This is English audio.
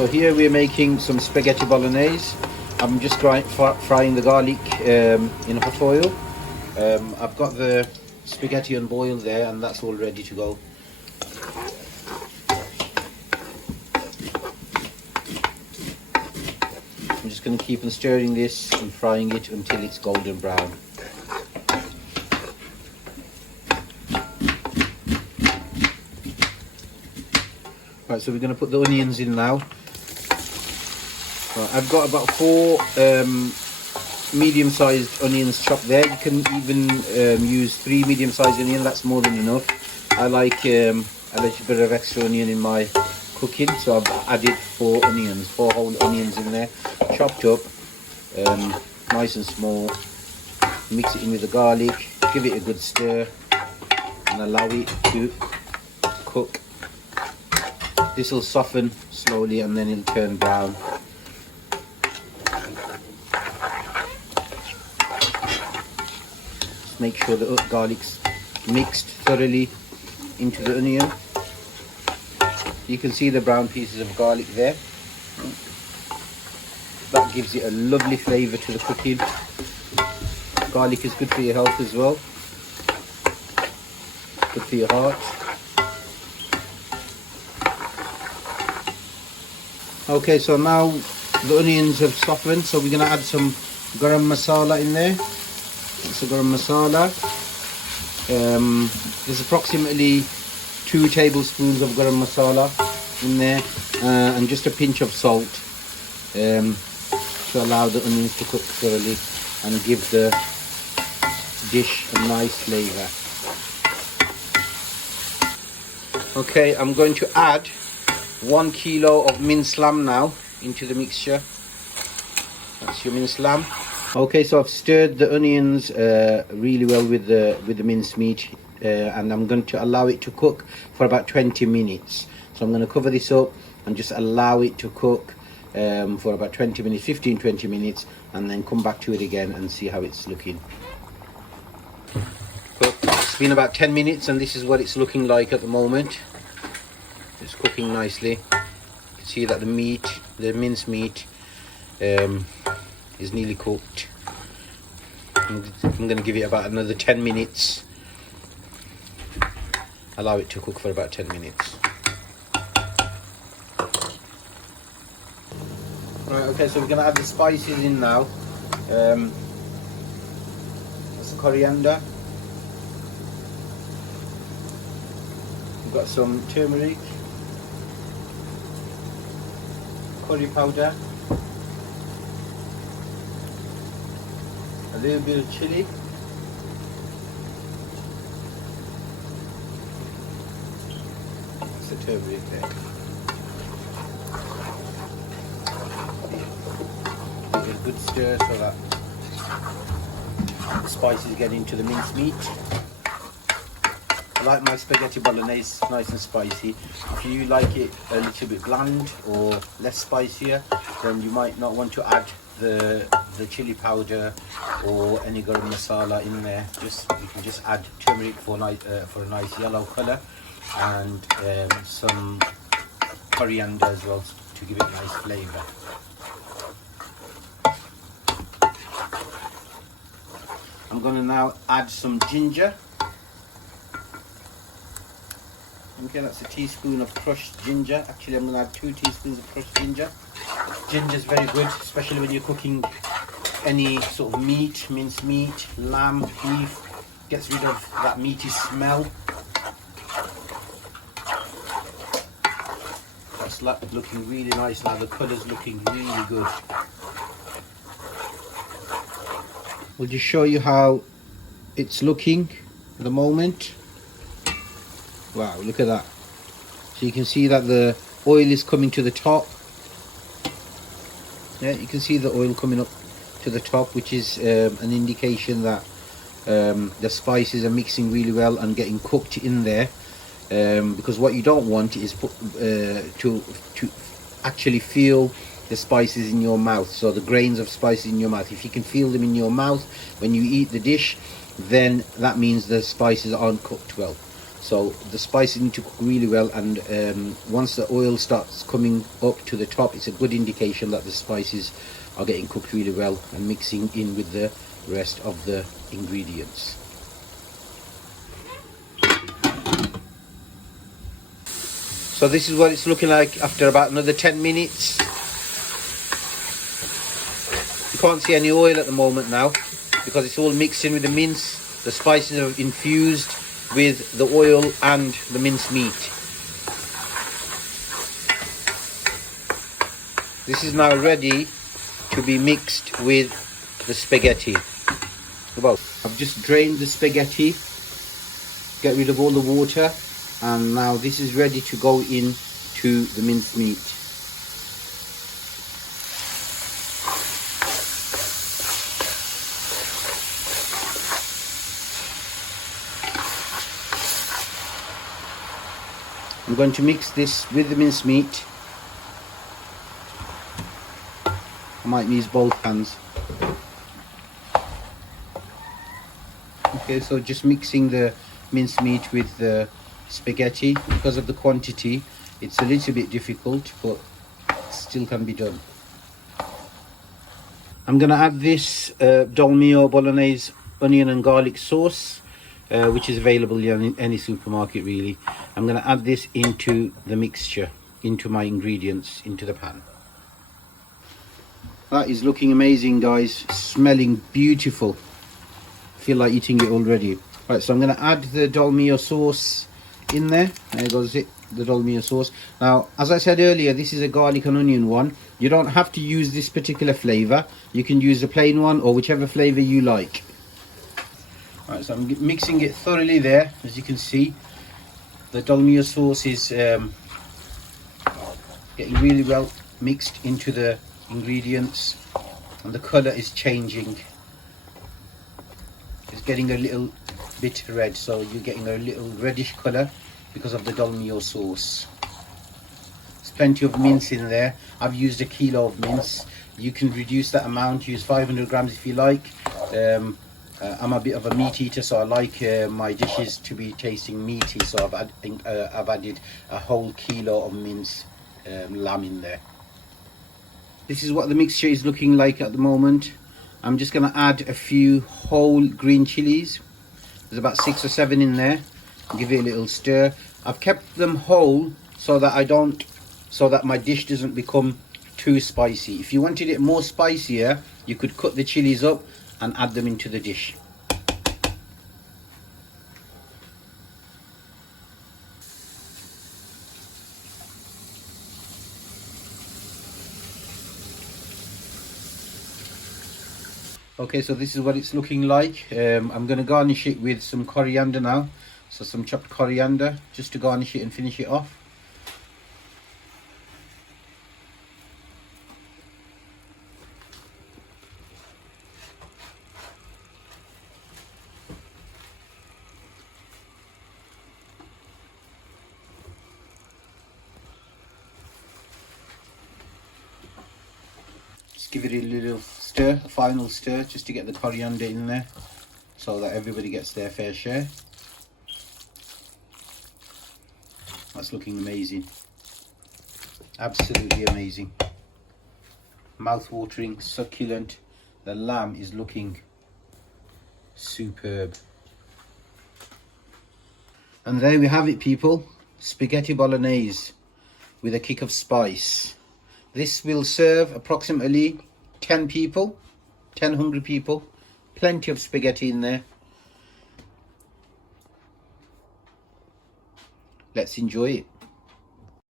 So here we're making some spaghetti bolognese. I'm just frying the garlic in hot oil. I've got the spaghetti unboiled there, and that's all ready to go. I'm just going to keep on stirring this and frying it until it's golden brown. Right, so we're going to put the onions in now. Right, I've got about 4 medium-sized onions chopped there. You can even use 3 medium-sized onions. That's more than enough. I like a little bit of extra onion in my cooking, so I've added 4 whole onions in there, chopped up, nice and small. Mix it in with the garlic, give it a good stir, and allow it to cook. This will soften slowly and then it'll turn brown. Just make sure the garlic's mixed thoroughly into the onion. You can see the brown pieces of garlic there. That gives it a lovely flavour to the cooking. Garlic is good for your health as well. Good for your heart. Okay, so now the onions have softened, so we're going to add some garam masala in there. It's a garam masala. There's approximately 2 tablespoons of garam masala in there, and just a pinch of salt to allow the onions to cook thoroughly and give the dish a nice flavour. Okay, I'm going to add 1 kilo of minced lamb now into the mixture. That's your minced lamb. Okay, so I've stirred the onions really well with the minced meat, and I'm going to allow it to cook for about 20 minutes. So I'm going to cover this up and just allow it to cook for about 20 minutes, 15-20 minutes, and then come back to it again and see how it's looking. So it's been about 10 minutes and this is what it's looking like at the moment. It's cooking nicely. You can see that the minced meat is nearly cooked. I'm going to give it about another 10 minutes. Allow it to cook for about 10 minutes. Right, okay, so we're going to add the spices in now. That's the coriander. We've got some turmeric, curry powder, a little bit of chilli, that's the turmeric there. Give it a good stir so that the spices get into the minced meat. I like my spaghetti bolognese nice and spicy. If you like it a little bit bland or less spicier, then you might not want to add the chili powder or any garam masala in there. You can just add turmeric for a nice yellow colour, and some coriander as well to give it a nice flavour. I'm going to now add some ginger. Okay, that's a teaspoon of crushed ginger. Actually, I'm going to add 2 teaspoons of crushed ginger. Ginger is very good, especially when you're cooking any sort of meat, minced meat, lamb, beef. Gets rid of that meaty smell. That's looking really nice now. The colour's looking really good. We'll just show you how it's looking at the moment. Wow, look at that. So you can see that the oil is coming to the top. Yeah, you can see the oil coming up to the top, which is an indication that the spices are mixing really well and getting cooked in there. Because what you don't want is to actually feel the spices in your mouth. So the grains of spices in your mouth, if you can feel them in your mouth when you eat the dish, then that means the spices aren't cooked well. So the spices need to cook really well, and once the oil starts coming up to the top, it's a good indication that the spices are getting cooked really well and mixing in with the rest of the ingredients. So this is what it's looking like after about another 10 minutes. You can't see any oil at the moment now because it's all mixed in with the mince. The spices are infused with the oil and the minced meat. This is now ready to be mixed with the spaghetti. I've just drained the spaghetti, get rid of all the water, and now this is ready to go into the minced meat. I'm going to mix this with the minced meat. I might use both hands. Okay, so just mixing the minced meat with the spaghetti. Because of the quantity, it's a little bit difficult, but still can be done. I'm going to add this Dolmio Bolognese onion and garlic sauce, which is available in any supermarket really. I'm going to add this into the mixture, into my ingredients, into the pan. That is looking amazing, guys. Smelling beautiful. Feel like eating it already. Right, so I'm going to add the Dolmio sauce in there. There goes it, the Dolmio sauce. Now, as I said earlier, this is a garlic and onion one. You don't have to use this particular flavour. You can use a plain one or whichever flavour you like. Right, so I'm mixing it thoroughly there. As you can see, the Dolmio sauce is getting really well mixed into the ingredients, and the colour is changing. It's getting a little bit red, so you're getting a little reddish colour because of the Dolmio sauce. There's plenty of mince in there. I've used 1 kilo of mince. You can reduce that amount, use 500 grams if you like. I'm a bit of a meat eater, so I like my dishes to be tasting meaty, so I've added a whole kilo of mince lamb in there. This is what the mixture is looking like at the moment. I'm just going to add a few whole green chilies. There's about 6 or 7 in there. Give it a little stir. I've kept them whole so that my dish doesn't become too spicy. If you wanted it more spicier, you could cut the chilies up and add them into the dish. Okay, so this is what it's looking like. I'm going to garnish it with some coriander now. So some chopped coriander just to garnish it and finish it off. Just give it a little stir, a final stir, just to get the coriander in there so that everybody gets their fair share. That's looking amazing. Absolutely amazing. Mouth-watering, succulent. The lamb is looking superb. And there we have it, people. Spaghetti Bolognese with a kick of spice. This will serve approximately 10 people, 10 hungry people. Plenty of spaghetti in there. Let's enjoy it.